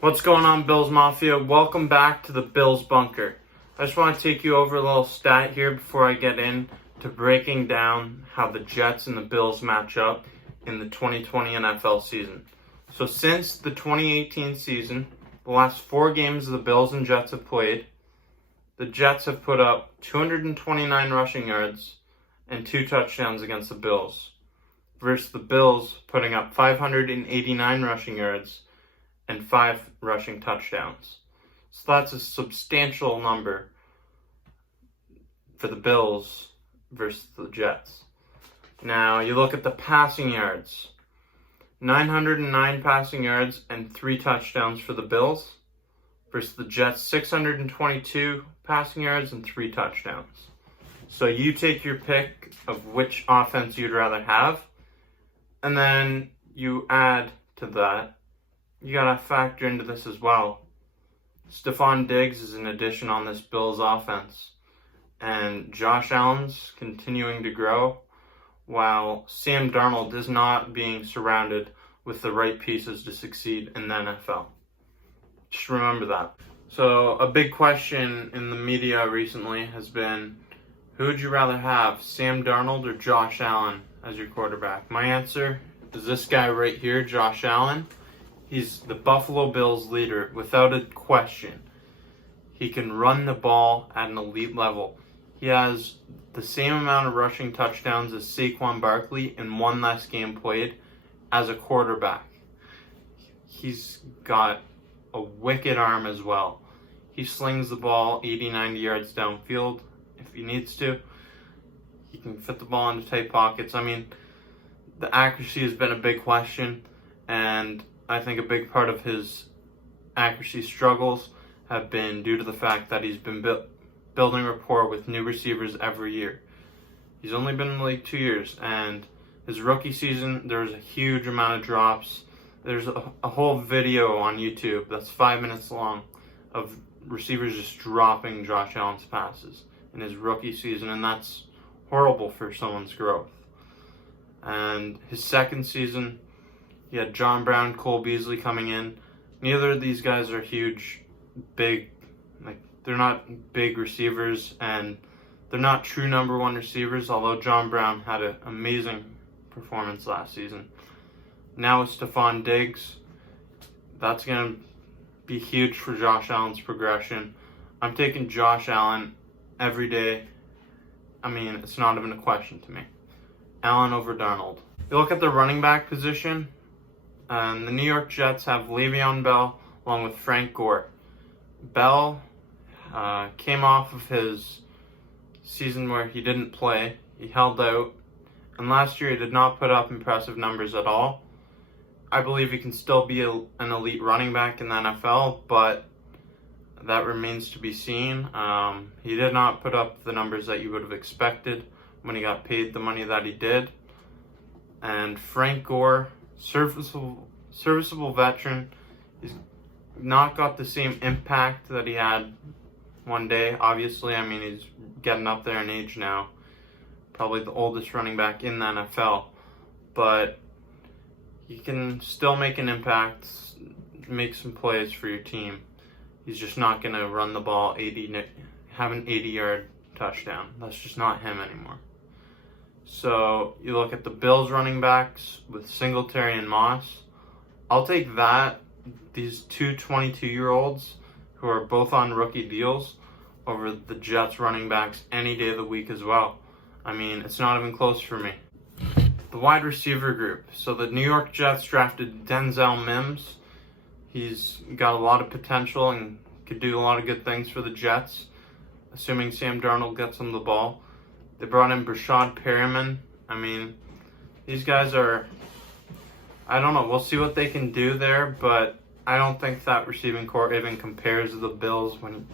What's going on, Bills Mafia? Welcome back to the Bills Bunker. I just want to take you over a little stat here before I get into breaking down how the Jets and the Bills match up in the 2020 NFL season. So since the 2018 season, the last 4 games the Bills and Jets have played, the Jets have put up 229 rushing yards and 2 touchdowns against the Bills, versus the Bills putting up 589 rushing yards and 5 rushing touchdowns. So that's a substantial number for the Bills versus the Jets. Now, you look at the passing yards. 909 passing yards and 3 touchdowns for the Bills versus the Jets, 622 passing yards and 3 touchdowns. So you take your pick of which offense you'd rather have, and then you add to that. You gotta factor into this as well. Stephon Diggs is an addition on this Bills offense, and Josh Allen's continuing to grow, while Sam Darnold is not being surrounded with the right pieces to succeed in the NFL. Just remember that. So a big question in the media recently has been, who would you rather have, Sam Darnold or Josh Allen as your quarterback? My answer is this guy right here, Josh Allen. He's the Buffalo Bills leader, without a question. He can run the ball at an elite level. He has the same amount of rushing touchdowns as Saquon Barkley in 1 less game played as a quarterback. He's got a wicked arm as well. He slings the ball 80-90 yards downfield if he needs to. He can fit the ball into tight pockets. I mean, the accuracy has been a big question, and I think a big part of his accuracy struggles have been due to the fact that he's been building rapport with new receivers every year. He's only been in the league 2 years, and his rookie season, there was a huge amount of drops. There's a whole video on YouTube that's 5 minutes long of receivers just dropping Josh Allen's passes in his rookie season, and that's horrible for someone's growth. And his second season, he had John Brown, Cole Beasley coming in. Neither of these guys are huge, they're not big receivers, and they're not true number 1 receivers, although John Brown had an amazing performance last season. Now with Stephon Diggs, that's going to be huge for Josh Allen's progression. I'm taking Josh Allen every day. I mean, it's not even a question to me. Allen over Darnold. You look at the running back position, and the New York Jets have Le'Veon Bell along with Frank Gore. Bell came off of his season where he didn't play. He held out, and last year he did not put up impressive numbers at all. I believe he can still be an elite running back in the NFL, but that remains to be seen. He did not put up the numbers that you would have expected when he got paid the money that he did. And Frank Gore, serviceable veteran. He's not got the same impact that he had one day. Obviously, I mean, he's getting up there in age now. Probably the oldest running back in the NFL. But he can still make an impact, make some plays for your team. He's just not going to run the ball have an 80-yard touchdown. That's just not him anymore. So you look at the Bills running backs with Singletary and Moss. I'll take these two 22-year-olds who are both on rookie deals over the Jets running backs any day of the week as well. I mean, it's not even close for me. The wide receiver group. So the New York Jets drafted Denzel Mims. He's got a lot of potential and could do a lot of good things for the Jets, assuming Sam Darnold gets him the ball. They brought in Brashad Perriman. I mean, these guys are, I don't know, we'll see what they can do there, but I don't think that receiving core even compares to the Bills when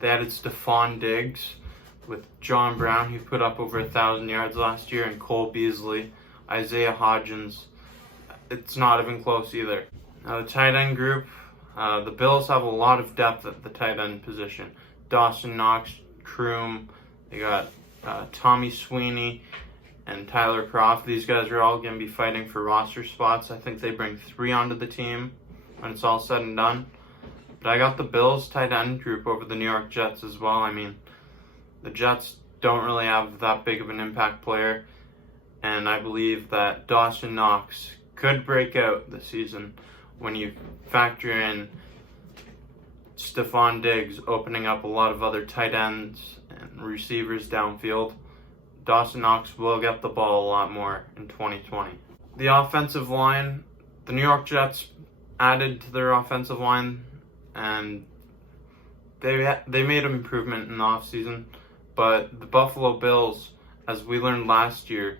they added Stephon Diggs with John Brown, who put up over 1,000 yards last year, and Cole Beasley, Isaiah Hodgins. It's not even close either. Now the tight end group, the Bills have a lot of depth at the tight end position. Dawson Knox, Kroom, they got Tommy Sweeney and Tyler Kroft. These guys are all going to be fighting for roster spots. I think they bring 3 onto the team when it's all said and done. But I got the Bills tight end group over the New York Jets as well. I mean, the Jets don't really have that big of an impact player, and I believe that Dawson Knox could break out this season when you factor in Stephon Diggs opening up a lot of other tight ends and receivers downfield. Dawson Knox will get the ball a lot more in 2020. The offensive line, the New York Jets added to their offensive line, and they made an improvement in the offseason. But the Buffalo Bills, as we learned last year,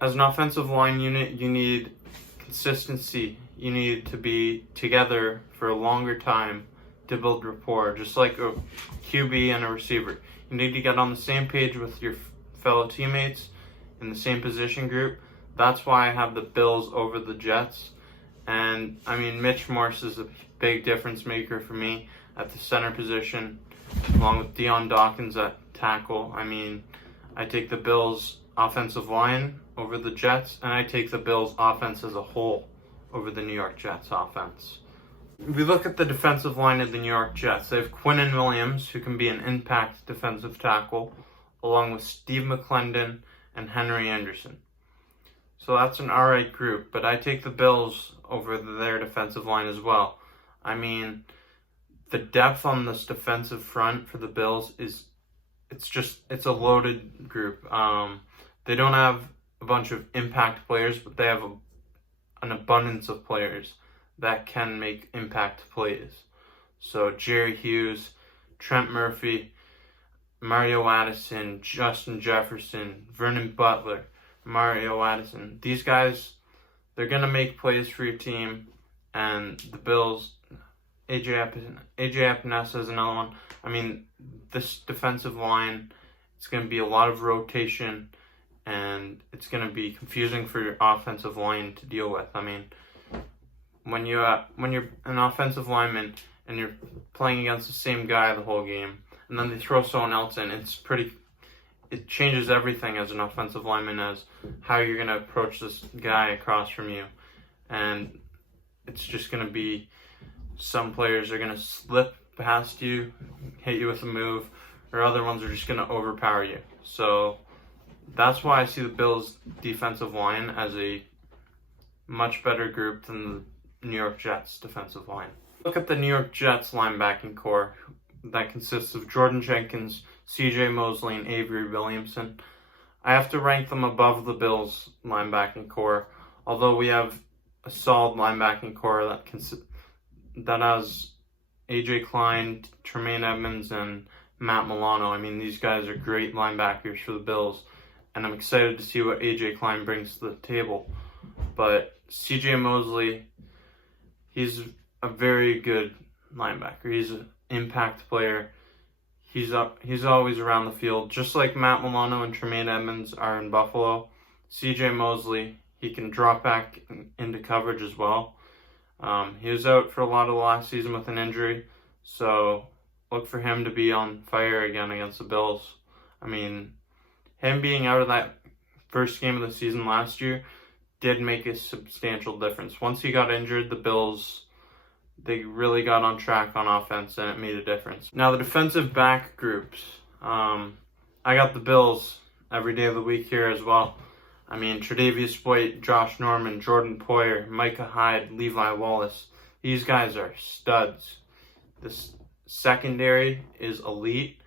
as an offensive line unit, you need consistency. You need to be together for a longer time to build rapport, just like a QB and a receiver. You need to get on the same page with your fellow teammates in the same position group. That's why I have the Bills over the Jets. And, I mean, Mitch Morse is a big difference maker for me at the center position, along with Deion Dawkins at tackle. I mean, I take the Bills' offensive line over the Jets, and I take the Bills' offense as a whole over the New York Jets' offense. If we look at the defensive line of the New York Jets, they have Quinnen Williams, who can be an impact defensive tackle, along with Steve McClendon and Henry Anderson. So that's an alright group, but I take the Bills over their defensive line as well. I mean, the depth on this defensive front for the Bills it's a loaded group. They don't have a bunch of impact players, but they have an abundance of players that can make impact plays. So Jerry Hughes, Trent Murphy, Mario Addison, Justin Jefferson, Vernon Butler, Mario Addison. These guys, they're going to make plays for your team. And the Bills, AJ Epinesa is another one. I mean, this defensive line, it's going to be a lot of rotation, and it's going to be confusing for your offensive line to deal with. I mean, when you're an offensive lineman and you're playing against the same guy the whole game, and then they throw someone else in, it changes everything as an offensive lineman as how you're going to approach this guy across from you. And it's just going to be, some players are going to slip past you, hit you with a move, or other ones are just going to overpower you. So that's why I see the Bills' defensive line as a much better group than the New York Jets' defensive line. Look at the New York Jets linebacking core that consists of Jordan Jenkins, CJ Mosley, and Avery Williamson. I have to rank them above the Bills' linebacking core, although we have a solid linebacking core that has AJ Klein, Tremaine Edmonds, and Matt Milano. I mean, these guys are great linebackers for the Bills, and I'm excited to see what AJ Klein brings to the table. But CJ Mosley, he's a very good linebacker. He's an impact player. He's always around the field, just like Matt Milano and Tremaine Edmonds are in Buffalo. CJ Mosley, he can drop back into coverage as well. He was out for a lot of the last season with an injury, so look for him to be on fire again against the Bills. I mean, him being out of that first game of the season last year did make a substantial difference. Once he got injured, the Bills, they really got on track on offense, and it made a difference. Now, the defensive back groups. I got the Bills every day of the week here as well. I mean, Tre'Davious White, Josh Norman, Jordan Poyer, Micah Hyde, Levi Wallace. These guys are studs. This secondary is elite.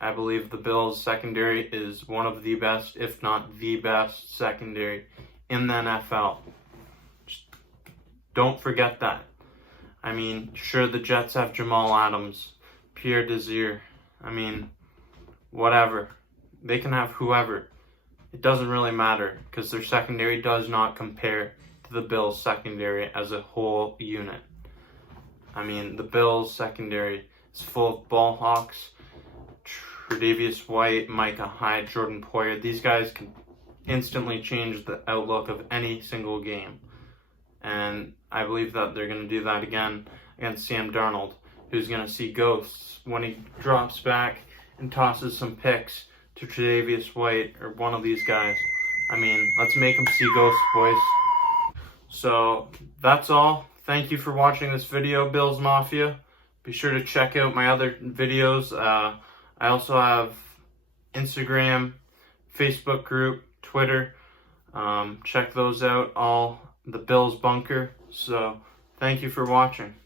I believe the Bills' secondary is one of the best, if not the best, secondary in the NFL. Just don't forget that. I mean, sure, the Jets have Jamal Adams, Pierre Desir. I mean, whatever. They can have whoever. It doesn't really matter because their secondary does not compare to the Bills' secondary as a whole unit. I mean, the Bills' secondary is full of ball hawks. Tre'Davious White, Micah Hyde, Jordan Poyer. These guys can instantly change the outlook of any single game. And I believe that they're going to do that again against Sam Darnold, who's going to see ghosts when he drops back and tosses some picks to Tre'Davious White or one of these guys. I mean, let's make him see ghosts, boys. So that's all. thank you for watching this video, Bills Mafia. Be sure to check out my other videos. I also have Instagram, Facebook group, Twitter. Check those out, all the Bills Bunker. So, thank you for watching.